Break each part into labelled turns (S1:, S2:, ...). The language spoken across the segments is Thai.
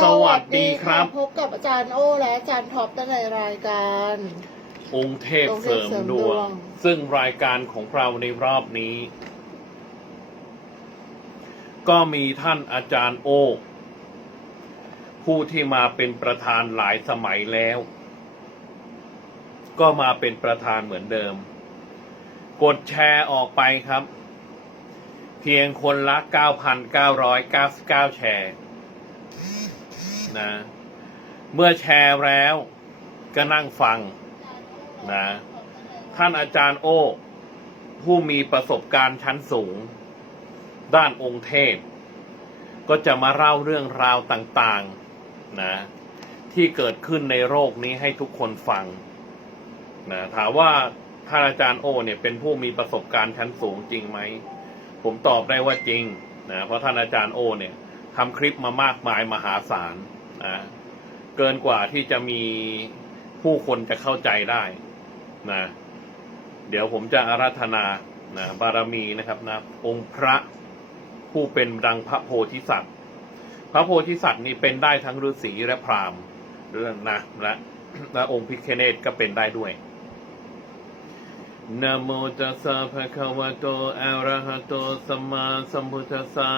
S1: สวัสดีครับ
S2: พบกับอาจารย์โอและอาจารย์ท็อปในรายการ
S1: องค์เทพ
S2: องค์เท
S1: เสริ
S2: พ
S1: ม
S2: เสริม
S1: ด
S2: ด
S1: ว
S2: ว
S1: ง
S2: ง
S1: ซึ่งรายการของเราในรอบนี้ ก็มีท่านอาจารย์โอ ผู้ที่มาเป็นประธานหลายสมัยแล้ว ก็มาเป็นประธานเหมือนเดิม กดแชร์ออกไปครับ เพียงคนละ 9,999 แชร์ นะ เมื่อแชร์แล้วก็นั่งฟังนะท่านอาจารย์โอ้ผู้มีประสบการณ์ชั้นสูง ด้านองค์เทพ ก็จะมาเล่าเรื่องราวต่างๆนะที่เกิดขึ้นในโลกนี้ให้ทุกคนฟังนะถามว่าท่านอาจารย์โอเนี่ยเป็นผู้มีประสบการณ์ชั้นสูงจริงไหม ผมตอบได้ว่าจริงนะเพราะท่านอาจารย์โอเนี่ยทำคลิปมามากมายมหาศาล นะเกินกว่าที่จะมีผู้คนจะเข้าใจได้นะเดี๋ยวผมจะอาราธนานะบารมีนะครับนะองค์พระผู้เป็นดังพระโพธิสัตว์ พระโพธิสัตว์นี่เป็นได้ทั้งฤาษีและพราหมณ์นะและและองค์พิคเนตก็เป็นได้ด้วยนะโมตัสสะภะคะวะโตอะระหะโตสัมมาสัมพุทธัสสะ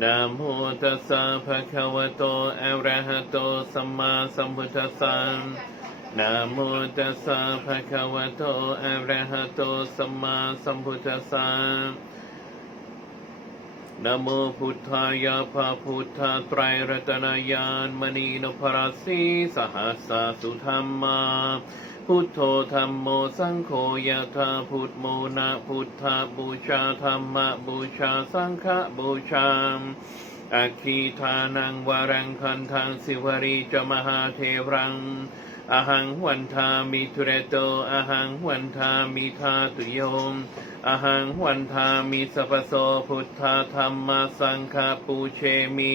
S1: นะโมตัสสะภะคะวะโตอะระหะโตสัมมาสัมพุทธัสสะนะโมตัสสะภะคะวะโตอะระหะโตสัมมาสัมพุทธัสสะนะโมพุทธายะภะพุทธะไตรรัตนายานมณีนพราสีสหัสสะสุธรรมา พุทโธธรรมโมสังโฆยะธาพุทโมนะพุทธบูชาธรรมะบูชาสังฆบูชาอาคีทานังวารังคันทังสิวรีจมหาเทรังอหังวันทามิทุเรโตอหังวันทามิทาตุโยมอหังวันทามิสัพพโสพุทธาธรรมสังฆปูเชมี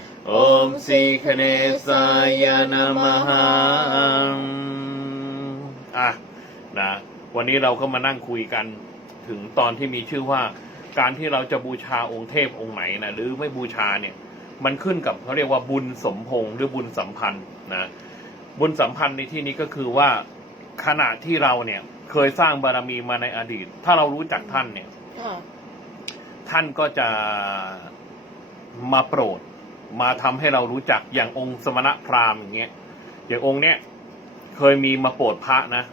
S1: ธิประสิทธิเมมหาราโพโอมสีคเนสายนะมหันโอมสีคเนสายนะมหันโอมสีคเนสายนามหังอะนะวันนี้เราก็มานั่งคุยกันถึงตอนที่มีชื่อว่า การที่เราจะบูชาองค์เทพองค์ไหนนะหรือไม่บูชาเนี่ย มันขึ้นกับเขาเรียกว่าบุญสมพงษ์หรือบุญสัมพันธ์นะบุญสัมพันธ์ในที่นี้ก็คือว่าขณะที่เราเนี่ยเคยสร้างบารมีมาในอดีต ถ้าเรารู้จักท่านเนี่ย
S2: ค่ะ
S1: ท่านก็จะมาโปรด มาทำให้เรารู้จักอย่างองค์สมณพราหมณ์อย่างเงี้ยอย่างองค์เนี้ยเคยมีมาโปรดพระนะ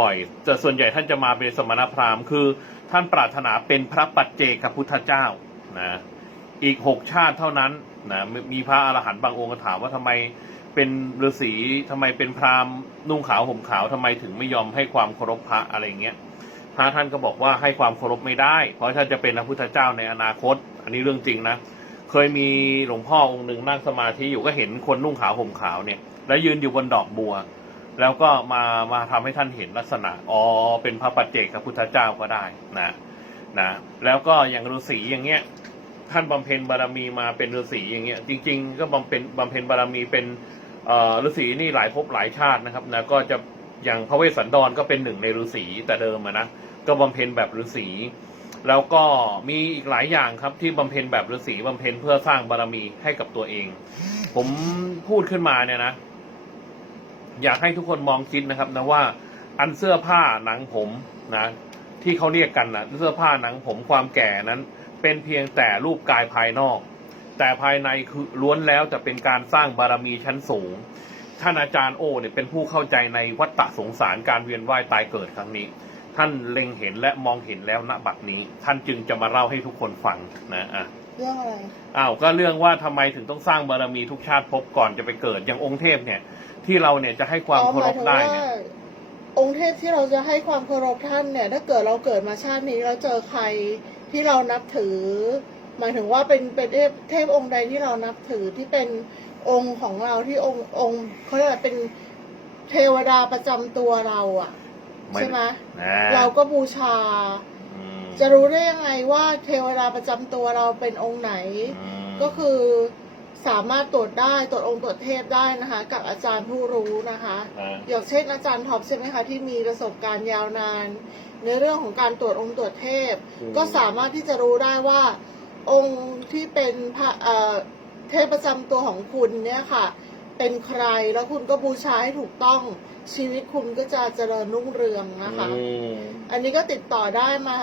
S1: บ่อยๆแต่ส่วนใหญ่ท่านจะมาเป็นสมณพราหมณ์คือ ท่านปรารถนาเป็นพระปัจเจกพุทธเจ้านะอีกหกชาติเท่านั้นนะมีพระอรหันต์บางองค์ถามว่าทำไมเป็นฤาษีทำไมเป็นพราหมณ์นุ่งขาวห่มขาวทำไมถึงไม่ยอมให้ความเคารพพระอะไรเงี้ยพระท่านก็บอกว่าให้ความเคารพไม่ได้ เพราะท่านจะเป็นพระพุทธเจ้าในอนาคต อันนี้เรื่องจริงนะ เคยมีหลวงพ่อองค์หนึ่งนั่งสมาธิอยู่ก็เห็นคนนุ่งขาวห่มขาวเนี่ย แล้วยืนอยู่บนดอกบัว แล้วก็มามาทำให้ท่านเห็นลักษณะอ๋อเป็นพระปัจเจกพระพุทธเจ้าก็ได้นะนะแล้วก็อย่างฤาษีอย่างเงี้ยท่านบำเพ็ญบารมีมาเป็นฤาษีอย่างเงี้ยจริง ๆ ก็บำเพ็ญบำเพ็ญบารมีเป็นฤาษีนี่หลายภพหลายชาตินะครับนะก็จะอย่างพระเวสสันดรก็เป็นหนึ่งในฤาษีแต่เดิมนะก็บำเพ็ญแบบฤาษี แล้วก็มีอีกหลายอย่างครับที่บำเพ็ญแบบฤาษีบำเพ็ญเพื่อสร้างบารมีให้กับตัวเอง ผมพูดขึ้นมาเนี่ยนะ อยากให้ทุกคนมองคิดนะครับนะว่าอันเสื้อผ้าหนังผมนะ ที่เขาเรียกกันนะเสื้อผ้าหนังผมความแก่นั้น เป็นเพียงแต่รูปกายภายนอก แต่ภายในคือล้วนแล้วจะเป็นการสร้างบารมีชั้นสูงท่านอาจารย์โอเนี่ยเป็นผู้เข้าใจในวัฏฏะสงสารการเวียนว่ายตายเกิดครั้งนี้ ท่านเล็งเห็นและมองเห็นแล้วณบัดนี้ ท่านจึงจะมาเล่าให้ทุกคนฟังนะอะ
S2: เรื่องอะไร
S1: อ้าวก็เรื่องว่าทำไมถึงต้องสร้างบารมีทุกชาติภพก่อนจะไปเกิดอย่างองค์เทพเนี่ย ที่เราเนี่ยจะให้ความ
S2: อ๋อ
S1: เคารพได้
S2: หมายถึง
S1: เนี่ย
S2: ว่าองค์เทพที่เราจะให้ความเคารพท่านเนี่ย ถ้าเกิดเราเกิดมาชาตินี้แล้วเจอใครที่เรานับถือ หมายถึงว่าเป็นเป็นเทพเทพองค์ใดที่เรานับถือที่เป็นองค์ของเราที่องค์องค์เขาเรียกอะไรเป็นเทวดาประจำตัวเราอะ ใช่ไหม
S1: นะ
S2: เราก็บูชา
S1: อืม
S2: จะรู้ได้ยังไงว่าเทวดาประจำตัวเราเป็นองค์ไหน
S1: อืม
S2: ก็คือสามารถตรวจได้ตรวจองค์ตรวจเทพได้นะคะ กับอาจารย์ผู้รู้นะคะ
S1: นะ
S2: อย่างเช่นอาจารย์ท็อปใช่ไหมคะที่มีประสบการณ์ยาวนาน ในเรื่องของการตรวจองค์ตรวจเทพ ก็สามารถที่จะรู้ได้ว่า องค์ที่เป็นพระเอ่อเทพประจำตัวของคุณเนี่ยค่ะ เป็นใครแล้วคุณก็บูชาให้ถูกต้องชีวิตคุณก็จะเจริญรุ่งเรืองนะคะ
S1: อืม
S2: อันนี้ก็ติดต่อได้มา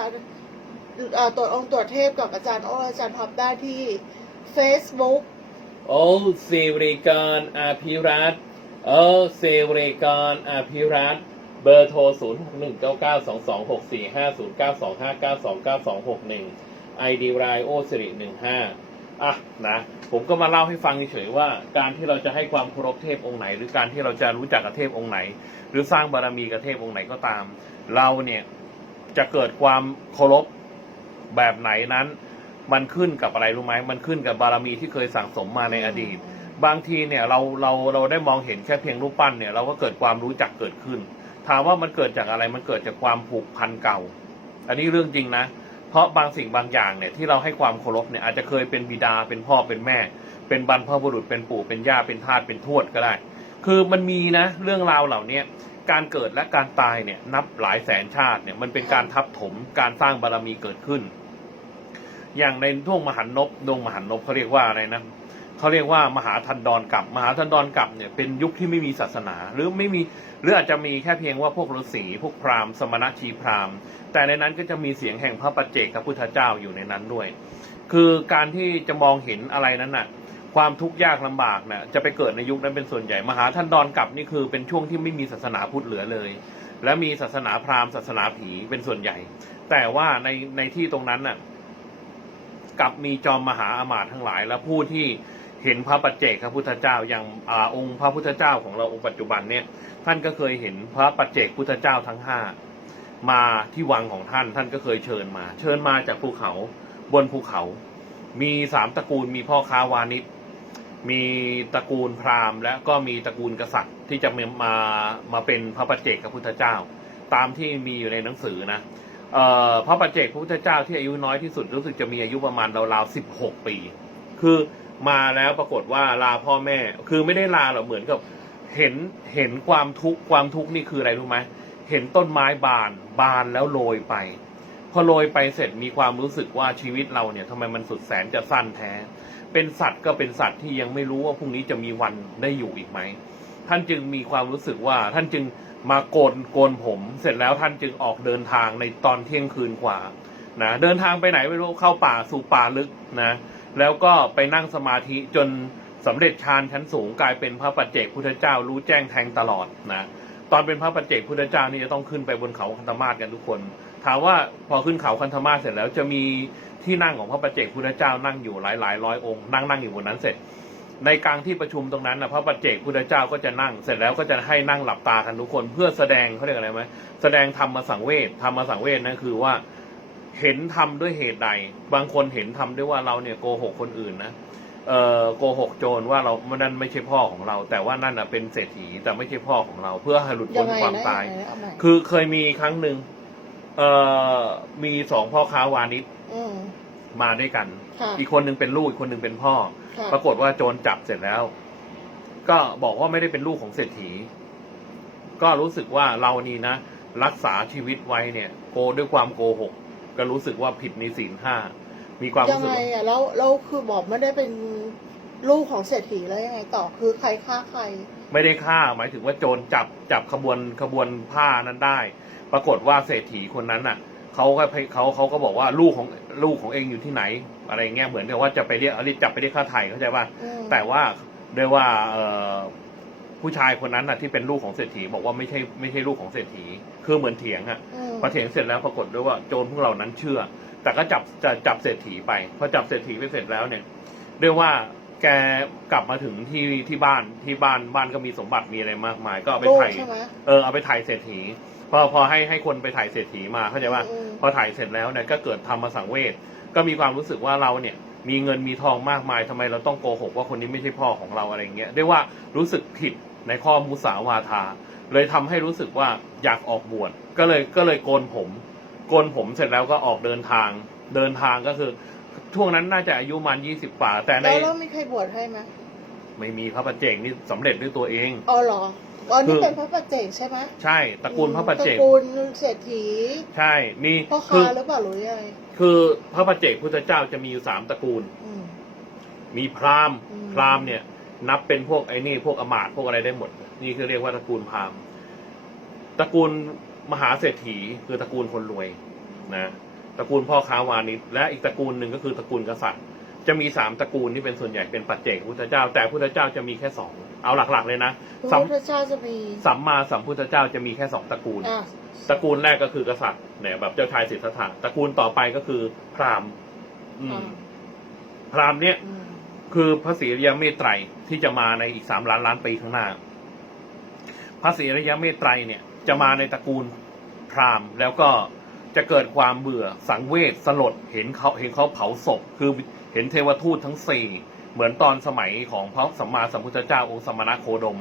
S2: เอ่อตรวจองค์ตรวจเทพกับอาจารย์โออาจารย์ท็อปได้ที่ Facebook
S1: โอ้สิริกรอภิรัตน์โอ้สิริกรอภิรัตน์เบอร์โทร 0 6 1 9 9 2 2 6 4 5 0 9 2 5 9 2 9 2 6 1 ID รายโอสิริ 15 อะนะผมก็มาเล่าให้ฟังเฉยๆว่า การที่เราจะให้ความเคารพเทพองค์ไหน หรือการที่เราจะรู้จักกับเทพองค์ไหน หรือสร้างบารมีกับเทพองค์ไหนก็ตาม เราเนี่ยจะเกิดความเคารพแบบไหนนั้น มันขึ้นกับอะไรรู้ไหมมันขึ้นกับบารมีที่เคยสั่งสมมาในอดีต บางทีเนี่ยเราเราเราได้มองเห็นแค่เพียงรูปปั้นเนี่ยเราก็เกิดความรู้จักเกิดขึ้น ถามว่ามันเกิดจากอะไรมันเกิดจากความผูกพันเก่า อันนี้เรื่องจริงนะ เพราะบางสิ่งบางอย่างเนี่ยที่เราให้ความเคารพเนี่ยอาจจะเคยเป็นบิดาเป็นพ่อเป็นแม่ เป็นบรรพบุรุษเป็นปู่เป็นย่าเป็นทาสเป็นทวดก็ได้ คือมันมีนะเรื่องราวเหล่านี้การเกิดและการตายเนี่ยนับหลายแสนชาติเนี่ยมันเป็นการทับถมการสร้างบารมีเกิดขึ้น อย่างในท่วงมหันนบดวงมหันนบเขาเรียกว่าอะไรนะ เขาเรียกว่ามหาทันดรกลับมหาทันดรกลับเนี่ยเป็นยุคที่ไม่มีศาสนา หรือไม่มีหรืออาจจะมีแค่เพียงว่าพวกฤาษีพวกพราหมณ์สมณชีพราหมณ์ แต่ในนั้นก็จะมีเสียงแห่งพระปัจเจกพระพุทธเจ้าอยู่ในนั้นด้วย คือการที่จะมองเห็นอะไรนั้นน่ะความทุกข์ยากลำบากน่ะจะไปเกิดในยุคนั้นเป็นส่วนใหญ่มหาทันดรกลับนี่คือเป็นช่วงที่ไม่มีศาสนาพุทธเหลือเลย และมีศาสนาพราหมณ์ศาสนาผีเป็นส่วนใหญ่ แต่ว่าในในที่ตรงนั้นน่ะกับมีจอมมหาอามาตย์ทั้งหลาย และผู้ที่ เห็นพระปัจเจกพระพุทธเจ้าอย่างอองค์พระพุทธเจ้าของเราองค์ปัจจุบันเนี่ยท่านก็เคยเห็นพระปัจเจกพุทธเจ้าทั้งห้ามาที่วังของท่านท่านก็เคยเชิญมา เชิญมาจากภูเขาบนภูเขา มีสามตระกูลมีพ่อค้าวานิชมีตระกูลพราหมณ์ และก็มีตระกูลกษัตริย์ที่จะมามาเป็นพระปัจเจกพระพุทธเจ้า ตามที่มีอยู่ในหนังสือนะออพระปัจเจกพระพุทธเจ้าที่อายุน้อยที่สุดรู้สึกจะมีอายุประมาณราวๆสิบหกปี คือ มาแล้วปรากฏว่าลาพ่อแม่ คือไม่ได้ลาหรอกเหมือนกับ เห็นเห็นความทุกข์ความทุกข์นี่คืออะไรรู้ไหมเห็นต้นไม้บานบานแล้วโรยไป พอโรยไปเสร็จมีความรู้สึกว่าชีวิตเราเนี่ยทำไมมันสุดแสนจะสั้นแท้ เป็นสัตว์ก็เป็นสัตว์ที่ยังไม่รู้ว่าพรุ่งนี้จะมีวันได้อยู่อีกไหมท่านจึงมีความรู้สึกว่าท่านจึงมาโกนโกนผม เสร็จแล้วท่านจึงออกเดินทางในตอนเที่ยงคืนกว่านะเดินทางไปไหนไม่รู้เข้าป่าสู่ป่าลึกนะ แล้วก็ไปนั่งสมาธิจนสำเร็จฌานชั้นสูงกลายเป็นพระปัจเจกพุทธเจ้ารู้แจ้งแทงตลอดนะตอนเป็นพระปัจเจกพุทธเจ้านี่จะต้องขึ้นไปบนเขาคันธมาศกันทุกคน ถามว่าพอขึ้นเขาคันธมาศเสร็จแล้วจะมีที่นั่งของพระปัจเจกพุทธเจ้านั่งอยู่หลายหลายร้อยองค์นั่งนั่งอยู่บนนั้นเสร็จ ในกลางที่ประชุมตรงนั้นนะพระปัจเจกพุทธเจ้าก็จะนั่งเสร็จแล้วก็จะให้นั่งหลับตากันทุกคน เพื่อแสดงเขาเรียกอะไรไหมแสดงธรรมสังเวชธรรมสังเวชนั่นคือว่า เห็นทำด้วยเหตุใด บางคนเห็นทำด้วยว่าเราเนี่ยโกหกคนอื่นนะเอ่อโกหกโจรว่าเรานั่นไม่ใช่พ่อของเรา แต่ว่านั่นน่ะเป็นเศรษฐีแต่ไม่ใช่พ่อของเรา เพื่อให้หลุด
S2: ยั
S1: พ้น
S2: งไง
S1: ความ
S2: นะ
S1: ตาย
S2: ยังไงนะเอาใหม่
S1: คือเคยมีครั้งหนึ่งเอ่อมีสองพ่อค้าวานิช
S2: อืม
S1: มาด้วยกัน
S2: ค่ะ
S1: อีกคนหนึ่งเป็นลูกอีกคนหนึ่งเป็นพ่อ
S2: ค่ะ
S1: ปรากฏว่าโจรจับเสร็จแล้ว ก็บอกว่าไม่ได้เป็นลูกของเศรษฐี ก็รู้สึกว่าเรานี่นะรักษาชีวิตไว้เนี่ย โกด้วยความโกหก ก็รู้สึกว่าผิดในศีลห้ามีความ
S2: ยั
S1: รู้
S2: ง
S1: สึก
S2: ไง
S1: ว่า
S2: อะแล้วแล้วคือบอกไม่ได้เป็นลูกของเศรษฐีแล้วยังไงต่อคือใครฆ่าใคร
S1: ไม่ได้ฆ่าหมายถึงว่าโจรจับจับขบวนขบวนผ้านั้นได้ ปรากฏว่าเศรษฐีคนนั้นน่ะเขาก็ไปเขาเขาก็บอกว่าลูกของลูกของเองอยู่ที่ไหน อะไรเงี้ยเหมือนกับว่าจะไปเรียกเอาจับไปเรียกค่าไถ่เข้าใจป่ะ
S2: อืม
S1: แต่ว่าด้วยว่าเอ่อ ผู้ชายคนนั้นน่ะที่เป็นลูกของเศรษฐีบอกว่าไม่ใช่ไม่ใช่ลูกของเศรษฐี คือเหมือนเถียงอะ
S2: อืม
S1: พอเถียงเสร็จแล้วปรากฏด้วยว่าโจรพวกเหล่านั้นเชื่อ แต่ก็จับจะจับเศรษฐีไปพอจับเศรษฐีไปเสร็จแล้วเนี่ยเรียกว่าแกกลับมาถึงที่ที่บ้านที่บ้านบ้านก็มีสมบัติมีอะไรมากมาย ก็เอาไป
S2: ลูก
S1: ถ่าย
S2: ใช่ไหม
S1: เออเอาไปถ่ายเศรษฐีพอพอให้ให้คนไปถ่ายเศรษฐีมาเข้าใจว่า
S2: อืม
S1: พอถ่ายเสร็จแล้วเนี่ยก็เกิดธรรมสังเวชก็มีความรู้สึกว่าเราเนี่ยมีเงินมีทองมากมายทำไมเราต้องโกหกว่าคนนี้ไม่ใช่พ่อของเราอะไรเงี้ยเรียกว่ารู้สึกผิด ในข้อมุสาวาทา เลยทำให้รู้สึกว่าอยากออกบวชก็เลยก็เลยโกนผม โกนผมเสร็จแล้วก็ออกเดินทาง เดินทางก็คือ ช่วงนั้นน่าจะอายุประมันยี่สิบกว่าแต่ใน
S2: แล้วแล้วมีใครบวชให้ไหม
S1: ไม่มีพระประเจงนี่สำเร็จด้วยตัวเอง
S2: อ๋อเหรออ๋อนี่
S1: คือ
S2: เป็นพระปัจเจกใช่ไหม
S1: ใช่ตระกูลพระประเจง
S2: ตระกูลเศรษฐี
S1: ใช่มี
S2: พ่อ
S1: คื
S2: ค้าหรือเปล่าหรือยังไง
S1: คือพระประเจกพุทธเจ้าจะมีอยู่สามตระกูล
S2: อืม
S1: มีพราหมณ์
S2: อืม
S1: พราหมณ์เนี่ย นับเป็นพวกไอ้นี่พวกอมาตย์พวกอะไรได้หมด นี่คือเรียกว่าตระกูลพราหมณ์ตระกูลมหาเศรษฐีคือตระกูลคนรวยนะตระกูลพ่อค้าวานิชและอีกตระกูลหนึ่งก็คือตระกูลกษัตริย์ จะมีสามตระกูลที่เป็นส่วนใหญ่เป็นปัจเจกพุทธเจ้า แต่พุทธเจ้าจะมีแค่สองเอาหลักๆเลยนะ
S2: พระ
S1: สัม
S2: พุทธเจ้าจะมี
S1: สัมมาสัมพุทธเจ้าจะมีแค่สองตระกูล
S2: อะ
S1: ตระกูลแรกก็คือกษัตริย์เนี่ยแบบเจ้าชายสิทธัตถะตระกูลต่อไปก็คือพราหมณ์อืม
S2: อะ
S1: พราหมณ์เนี่ย
S2: อืม
S1: คือพระศรีอริยเมตไตรที่จะมาในอีกสามล้านล้านปีข้างหน้า พระศรีอริยเมตไตรเนี่ยจะมาในตระกูลพราหมณ์ แล้วก็จะเกิดความเบื่อสังเวชสลดเห็นเขาเห็นเขาเผาศพ คือเห็นเทวทูตทั้งสี่เหมือนตอนสมัยของพระสัมมาสัมพุทธเจ้าองค์สมณะโคดม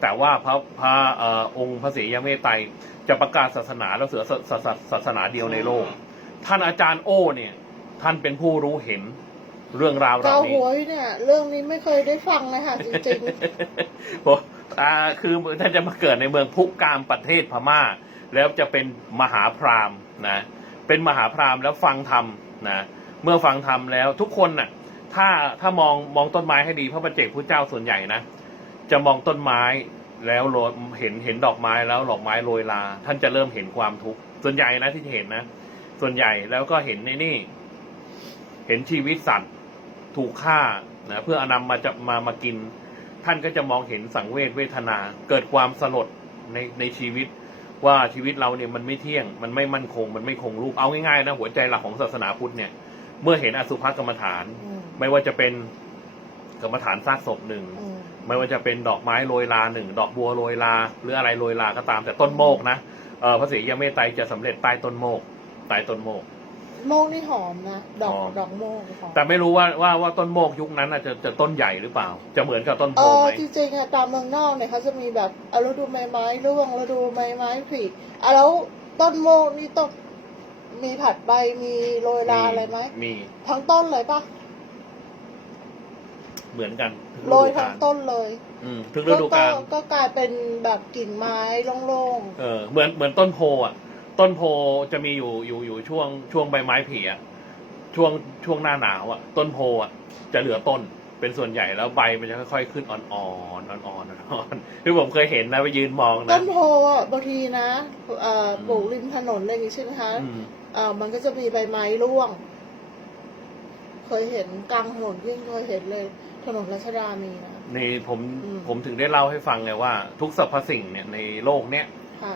S1: แต่ว่าพระพระองค์พระศรียเมตไตรจะประกาศศาสนาแล้วเสือศาสศาศาสนาเดียวในโลก ท่านอาจารย์โอ้เนี่ยท่านเป็นผู้รู้เห็น เรื่องราวเห
S2: เกา
S1: ล่านี้
S2: หัวอยู่เนี่ย เรื่องนี้ไม่เคยได้ฟังเลยค่ะจริง
S1: บอกอ่าคือท่านจะมาเกิดในเมืองพุกามประเทศพม่า แล้วจะเป็นมหาพราหมณ์นะเป็นมหาพราหมณ์แล้วฟังธรรมนะเมื่อฟังธรรมแล้วทุกคนน่ะถ้าถ้ามองมองต้นไม้ให้ดีพระประเจกพุทธเจ้าส่วนใหญ่นะจะมองต้นไม้แล้วโรยเห็นเห็นดอกไม้แล้วดอกไม้โรยลา ท่านจะเริ่มเห็นความทุกข์ส่วนใหญ่นะที่จะเห็นนะ ส่วนใหญ่แล้วก็เห็นในนี่ เห็นชีวิตสัตว์ ถูกฆ่านะเพื่อเอานำมาจะมามากิน ท่านก็จะมองเห็นสังเวชเวทนา เกิดความสลดในในชีวิต ว่าชีวิตเราเนี่ยมันไม่เที่ยง มันไม่มั่นคง มันไม่คงรูปเอาง่ายๆนะหัวใจหลักของศาสนาพุทธเนี่ย เมื่อเห็นอสุภกรรมฐาน
S2: ๆอืม
S1: ไม่ว่าจะเป็นกรรมฐานซากศพหนึ่ง
S2: อืม
S1: ไม่ว่าจะเป็นดอกไม้โรยลาหนึ่งดอกบัวโรยลา หรืออะไรโรยลาก็ตามแต่ต้นโมกนะเออพระศรียเมตไตรจะสำเร็จใต้ต้นโมกใต้ต้นโมก
S2: โมกนี่หอมนะดอก
S1: หอม
S2: ดอกโมกหอม
S1: แต่ไม่รู้ว่าว่าว่าต้นโมกยุคนั้นน่ะจะจะต้นใหญ่หรือเปล่า จะเหมือนกับต้นโพ
S2: เออ
S1: ไหม
S2: จริงๆอะตามเมืองนอกเนี่ยเขาจะมีแบบเอาฤดูใบไม้ร่วงฤดูใบไม้ผลิอะแล้วต้นโมกนี่ต้องมีผัดใบมีโรยลาอะไรไหม
S1: มี
S2: ทั้งต้นเลยปะ
S1: เหมือนกันทุก
S2: โรย
S1: ฤดู
S2: ทั้
S1: กางล
S2: ต้นเลย
S1: อืมทุกฤดูกาล
S2: ก็กลายเป็นแบบกิ่งไม้โล่ง
S1: เออเหมือนเหมือนต้นโพอะ ต้นโพจะมีอยู่อยู่อยู่ช่วงช่วงใบไม้ผลิอะช่วงช่วงหน้าหนาวอะต้นโพอะจะเหลือต้นเป็นส่วนใหญ่แล้วใบมันจะค่อยๆขึ้นอ่อนๆอ่อนๆอ่อนๆที่ผมเคยเห็นนะไปยืนมอง
S2: ๆ
S1: นะ
S2: ต้นโพอะบางทีนะเอ่อปลูกริมถนนอะไรอย่างงี้ใช่ไหมคะ
S1: อืม
S2: เอ่อมันก็จะมีใบไม้ร่วง เคยเห็นกลางถนนยิ่งเคยเห็นเลย ถนนรัชดามีนะ
S1: นี่ผม
S2: อืม
S1: ผมถึงได้เล่าให้ฟังไงว่า ทุกสรรพสิ่งเนี่ยในโลกเนี้ย
S2: ค่ะ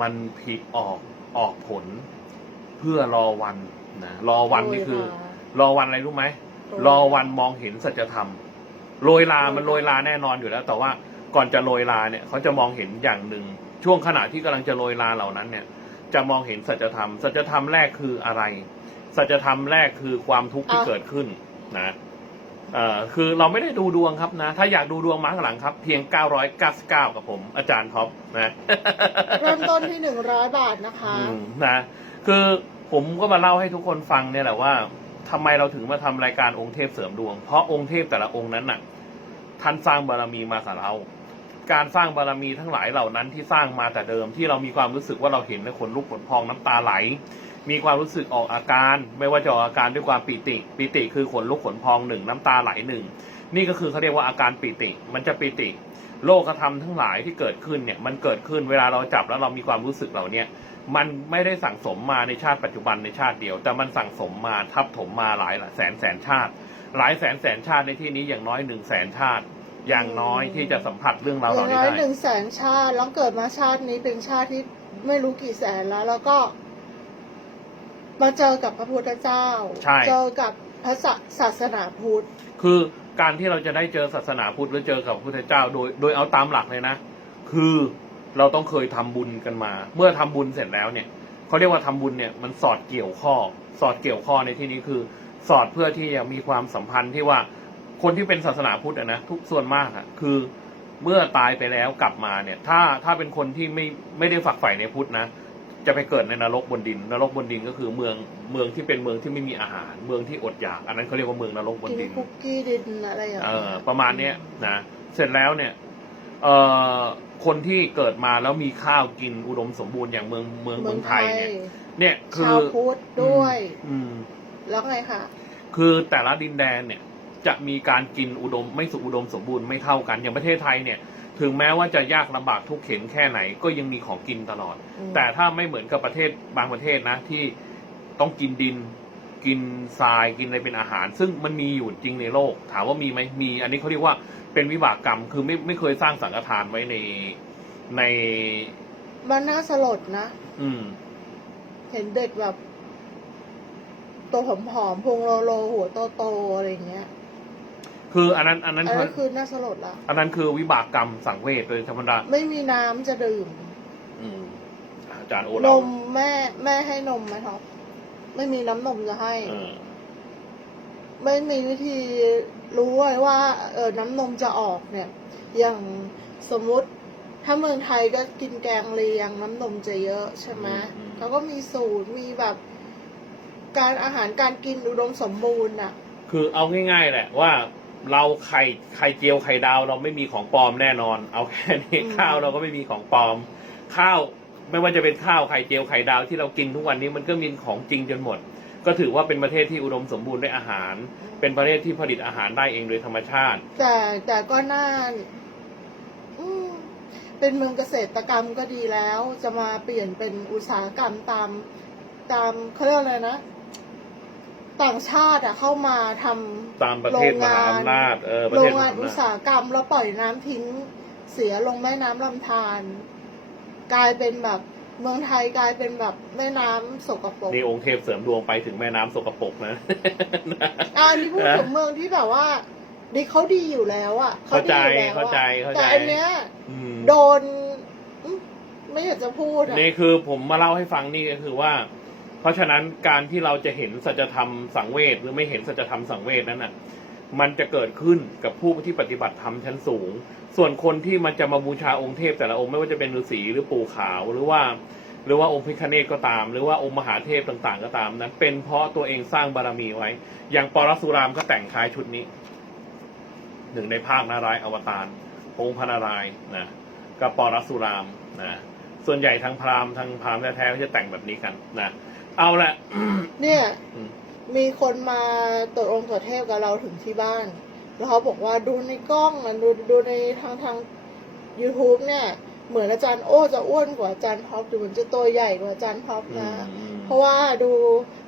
S1: มันผลิออกออกผล เพื่อรอวันนะรอวันนี่คือ รอวันอะไรรู้ไหมรอวันมองเห็นสัจธรรมโรยลามันโรยลาแน่นอนอยู่แล้ว แต่ว่าก่อนจะโรยลาเนี่ยเขาจะมองเห็นอย่างหนึ่ง ช่วงขณะที่กำลังจะโรยลาเหล่านั้นเนี่ย จะมองเห็นสัจธรรม สัจธรรมแรกคืออะไร สัจธรรมแรกคือความทุกข์ที่
S2: อะ
S1: เกิดขึ้นนะ เอ่อคือเราไม่ได้ดูดวงครับนะ ถ้าอยากดูดวงมาข้างหลังครับ เพียง 999 กับผม อาจารย์ท็อปนะ
S2: เริ่มต้นที่หนึ่งร้อยบาทนะคะ
S1: อืมนะคือผมก็มาเล่าให้ทุกคนฟังเนี่ยแหละว่าทำไมเราถึงมาทำรายการองค์เทพเสริมดวง เพราะองค์เทพแต่ละองค์นั้นน่ะท่านสร้างบารมีมากับเรา การสร้างบารมีทั้งหลายเหล่านั้นที่สร้างมาแต่เดิมที่เรามีความรู้สึกว่าเราเห็นในขนลุกขนพองน้ำตาไหล มีความรู้สึกออกอาการ ไม่ว่าจะออกอาการด้วยความปิติปิติคือขนลุกขนพองหนึ่งน้ำตาไหลหนึ่งนี่ก็คือเขาเรียกว่าอาการปิติ มันจะปิติ โลกธรรมทั้งหลายที่เกิดขึ้นเนี่ยมันเกิดขึ้นเวลาเราจับแล้วเรามีความรู้สึกเหล่านี้มันไม่ได้สั่งสมมาในชาติปัจจุบันในชาติเดียว แต่มันสั่งสมมาทับถมมาหลายแสนแสนชาติ หลายแสนแสนชาติในที่นี้อย่างน้อยหนึ่งแสนชาติ อย่างน้อยที่จะสัมผัสเรื่องราว
S2: อ
S1: เห
S2: ย่า
S1: ล่างนี้
S2: อย
S1: ได้
S2: หนึ่งแสนชาติแล้วเกิดมาชาตินี้เป็นชาติที่ไม่รู้กี่แสนแล้ว แล้วก็ มาเจอกับพระพุทธเจ้า
S1: ใช่
S2: เจอกับพระศาศาสนาพุทธ
S1: คือการที่เราจะได้เจอศาสนาพุทธหรือเจอกับพระพุทธเจ้าโดยโดยเอาตามหลักเลยนะ คือเราต้องเคยทำบุญกันมา เมื่อทำบุญเสร็จแล้วเนี่ยเขาเรียกว่าทำบุญเนี่ยมันสอดเกี่ยวข้อ สอดเกี่ยวข้อในที่นี้คือ สอดเพื่อที่จะมีความสัมพันธ์ที่ว่าคนที่เป็นศาสนาพุทธอะนะทุกส่วนมากอะคือเมื่อตายไปแล้วกลับมาเนี่ย ถ้าถ้าเป็นคนที่ไม่ไม่ได้ฝักใฝ่ในพุทธนะ จะไปเกิดในนรกบนดิน นรกบนดินก็คือเมืองเมืองที่เป็นเมืองที่ไม่มีอาหาร เมืองที่อดอยาก อันนั้นเขาเรียกว่าเมืองนรกบน
S2: กิน
S1: ดิน
S2: คุกกี้ดินอะไรอย่าง
S1: เอ
S2: เงี้
S1: อยประมาณเนี้ยนะเสร็จแล้วเนี่ยเอ่อคนที่เกิดมาแล้วมีข้าวกินอุดมสมบูรณ์อย่างเมืองเมืองเมืองไทยเนี่ยเนี่ยคือ
S2: ชาวพุทธด้วย
S1: อืม
S2: แล้วไงคะ
S1: คือแต่ละดินแดนเนี่ยจะมีการกินอุดมไม่สุขอุดมสมบูรณ์ไม่เท่ากันอย่างประเทศไทยเนี่ย ถึงแม้ว่าจะยากลำบากทุกข์เข็นแค่ไหนก็ยังมีของกินตลอด
S2: อืม
S1: แต่ถ้าไม่เหมือนกับประเทศบางประเทศนะ ที่ต้องกินดิน กินทรายกินอะไรเป็นอาหาร ซึ่งมันมีอยู่จริงในโลก ถามว่ามีไหมมี อันนี้เขาเรียกว่าเป็นวิบากกรรมคือไม่ไม่เคยสร้างสังฆทานไว้ในใน
S2: มันน่าสลดนะ
S1: อืม
S2: เห็นเด็กแบบ ตัวผอมๆพุงโลโลหัวโตๆอะไรอย่างเงี้ย
S1: คืออันนั้นอันนั้น
S2: อัน
S1: คือ
S2: นั้นคือน่าสลดละ
S1: อันนั้นคือวิบากกรรมสังเวชโดยธรรมดา
S2: ไม่มีน้ำจะดื่ม
S1: อืมอาจารย์โอน
S2: น
S1: เรา
S2: มแม่แม่ให้นมไหมท็อปไม่มีน้ำนมจะให้
S1: เออ
S2: ไม่มีวิธีรู้ไว้ว่า เออน้ำนมจะออกเนี่ย อย่างสมมุติถ้าเมืองไทยก็กินแกงเลียง น้ำนมจะเยอะใช่ไหมเขาก็มีสูตรมีแบบ การอาหารการกินอุดมสมบูรณ์อะ
S1: คือเอาง่ายๆแหละว่า เราไข่ไข่เจียวไข่ดาวเราไม่มีของปลอมแน่นอน เอาแค่นี้
S2: อืม
S1: ข้าวเราก็ไม่มีของปลอม ข้าวไม่ว่าจะเป็นข้าวไข่เจียวไข่ดาวที่เรากินทุกวันนี้มันก็มีของจริงจนหมด ก็ถือว่าเป็นประเทศที่อุดมสมบูรณ์ด้วยอาหาร เป็นประเทศที่ผลิตอาหารได้เองโดยธรรมชาติ
S2: แต่แต่ก็น่าอืมเป็นเมืองเกษตรกรรมก็ดีแล้ว จะมาเปลี่ยนเป็นอุตสาหกรรมตาม ตามเขาเรียกอะไรนะ ต่างชาติอะเข้ามาทำ
S1: ตามประเทศมหาอำนาจเออประ
S2: โร
S1: เทศ
S2: ง
S1: ม
S2: งา
S1: หานอำ
S2: อุต
S1: นาจ
S2: สาหกรรม แล้วปล่อยน้ำทิ้งเสียลงแม่น้ำลำธารกลายเป็นแบบเมืองไทยกลายเป็นแบบแม่น้ำสกปรก
S1: นี่องค์เทพเสริมดวงไปถึงแม่น้ำสกปรกนะ
S2: อ่านี่พูดถึงเมืองที่แบบว่าดีเขาดีอยู่แล้วอะ
S1: เข้าใจ
S2: ดีอยู่แล้วอะ
S1: เข้าใจเข้าใจ
S2: แต่อันเนี้ย
S1: อืม
S2: โดนอืมไม่อยากจะพูดอะ
S1: นี่คือผมมาเล่าให้ฟังนี่ก็คือว่า เพราะฉะนั้นการที่เราจะเห็นสัจธรรมสังเวชหรือไม่เห็นสัจธรรมสังเวชนั้นน่ะมันจะเกิดขึ้นกับผู้ที่ปฏิบัติธรรมชั้นสูง ส่วนคนที่มันจะมาบูชาองค์เทพแต่ละองค์ไม่ว่าจะเป็นฤาษีหรือปู่ขาวหรือว่า หรือว่าองค์พิคเนตก็ตาม หรือว่าองค์มหาเทพต่างๆ ก็ตามนั้น เป็นเพราะตัวเองสร้างบารมีไว้ อย่างปรสุรามก็แต่งคล้ายชุดนี้ หนึ่งในภาคนารายอวตารองค์พระนารายนะกับปรสุรามนะส่วนใหญ่ทางพราหมณ์ทางพราหมณ์แท้ๆก็จะแต่งแบบนี้กันนะ เอาละ
S2: เนี่ย
S1: อืม
S2: มีคนมาตรวจองค์ตรวจเทพกับเราถึงที่บ้าน แล้วเขาบอกว่าดูในกล้องนะดูดูในทางทาง YouTube เนี่ย เหมือนอาจารย์โอ้จะอ้วนกว่าอาจารย์ท็อปดูเหมือนจะตัวใหญ่กว่าอาจารย์ท็อปนะ
S1: อืม
S2: เพราะว่าดู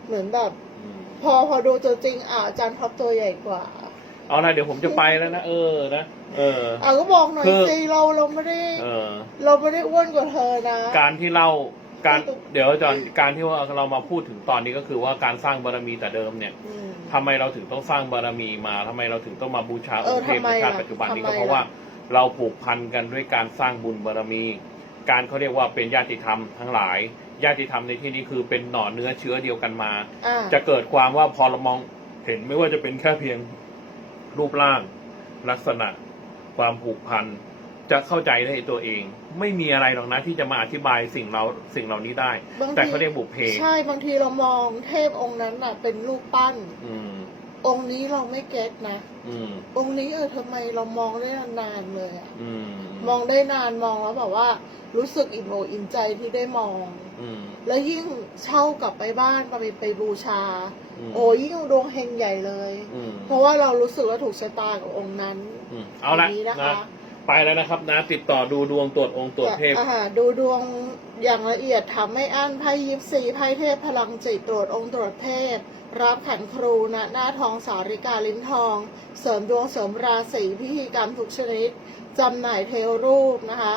S2: เหมือนแบบ
S1: อืม
S2: พอพอดูตัวจริงอะอาจารย์ท็อปตัวใหญ่กว่า
S1: เอาละเดี๋ยวผมจะไปแล้วนะเออนะเออ
S2: อะก็บอกหน่อย
S1: คือ
S2: สิเราเราไม่ได้
S1: เออ
S2: เราไม่ได้อ้วนกว่าเธอนะ
S1: การที่เล่า การเดี๋ยวจอนการที่ว่าเรามาพูดถึงตอนนี้ก็คือว่าการสร้างบารมีแต่เดิมเนี่ย
S2: อืม
S1: ทำไมเราถึงต้องสร้างบารมีมาทำไมเราถึงต้องมาบูชา
S2: เอ
S1: อ
S2: อง
S1: ค์เทพ
S2: ทำไม
S1: ในชาติ
S2: ล่ะ
S1: ปัจจุบันนี้
S2: ทำไม
S1: ก็เพราะ
S2: ล่ะ
S1: ว่าเราผูกพันกันด้วยการสร้างบุญบารมี การเขาเรียกว่าเป็นญาติธรรมทั้งหลาย ญาติธรรมในที่นี้คือเป็นหน่อเนื้อเชื้อเดียวกันมา
S2: อ่า
S1: จะเกิดความว่าพอเรามองเห็นไม่ว่าจะเป็นแค่เพียงรูปร่าง ลักษณะ ความผูกพัน จะเข้าใจได้ตัวเอง ไม่มีอะไรหรอกนะที่จะมาอธิบายสิ่งเราสิ่งเหล่านี้ได้
S2: บางที
S1: แต่เขาเรียกบุพเพ
S2: ใช่บางทีเรามองเทพองค์นั้นน่ะ เป็นรูปปั้น
S1: อืม
S2: องค์นี้เราไม่เก็ตนะ
S1: อืม
S2: องค์นี้เออทำไมเรามองได้นานๆเลยอะ
S1: อืม
S2: มองได้นานมองแล้วแบบว่า รู้สึกอิ่มอกอิ่มใจที่ได้มอง
S1: อืม
S2: แล้วยิ่งเช่ากลับไปบ้านไปไปบูชา
S1: ม
S2: โอ้ยิ่งดวงเฮงใหญ่เลย
S1: อืม
S2: เพราะว่าเรารู้สึกว่าถูกชะตากับองค์นั้น
S1: อืมเอาละ
S2: ย่งนี้นะ
S1: นะคะ ไปแล้วนะครับนะ ติดต่อดูดวงตรวจองค์ตรวจเทพ
S2: อ่าดูดวงอย่างละเอียดทำไม่อั้นไพ่ยิปซีไพ่เทพพลังจิตตรวจองค์ตรวจเทพ รับขันครูณหน้าทองสาริกาลิ้นทอง เสริมดวงเสริมราศีพิธีกรรมทุกชนิดจำหน่ายเทวรูปนะคะ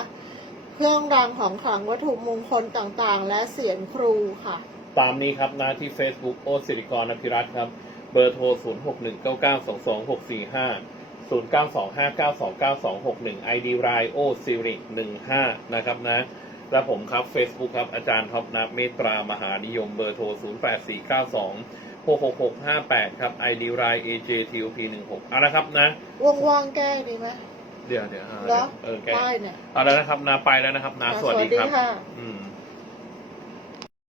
S2: เครื่องรางของขลังวัตถุมงคลต่างๆ และเสียงครูค่ะ
S1: ตามนี้ครับนะที่ Facebook โอสิริกรอภิรัตน์ครับ เบอร์โทร 0 6 1 9 9 2 2 6 4 5 0 9 2 5 9 2 9 2 6 1 ID r i o s i r i 15 นะครับนะ และผมครับ Facebook ครับ อาจารย์ท็อปนะเมตรามหานิยมเบอร์โทร 0 8 4 9 2หกหกหกห้าแปดครับ ID r i AJTOP หนึ่งหกเอาละครับนะ
S2: ว่างๆแก้ดีไหม
S1: เดี๋ยวเดี๋ยวเอา
S2: เหรอ
S1: เออแก
S2: ป้ายเนี่ย
S1: เอาแล้วนะครับนาไปแล้วนะครับนาสวัสดีครับ
S2: ค่ะ
S1: อืม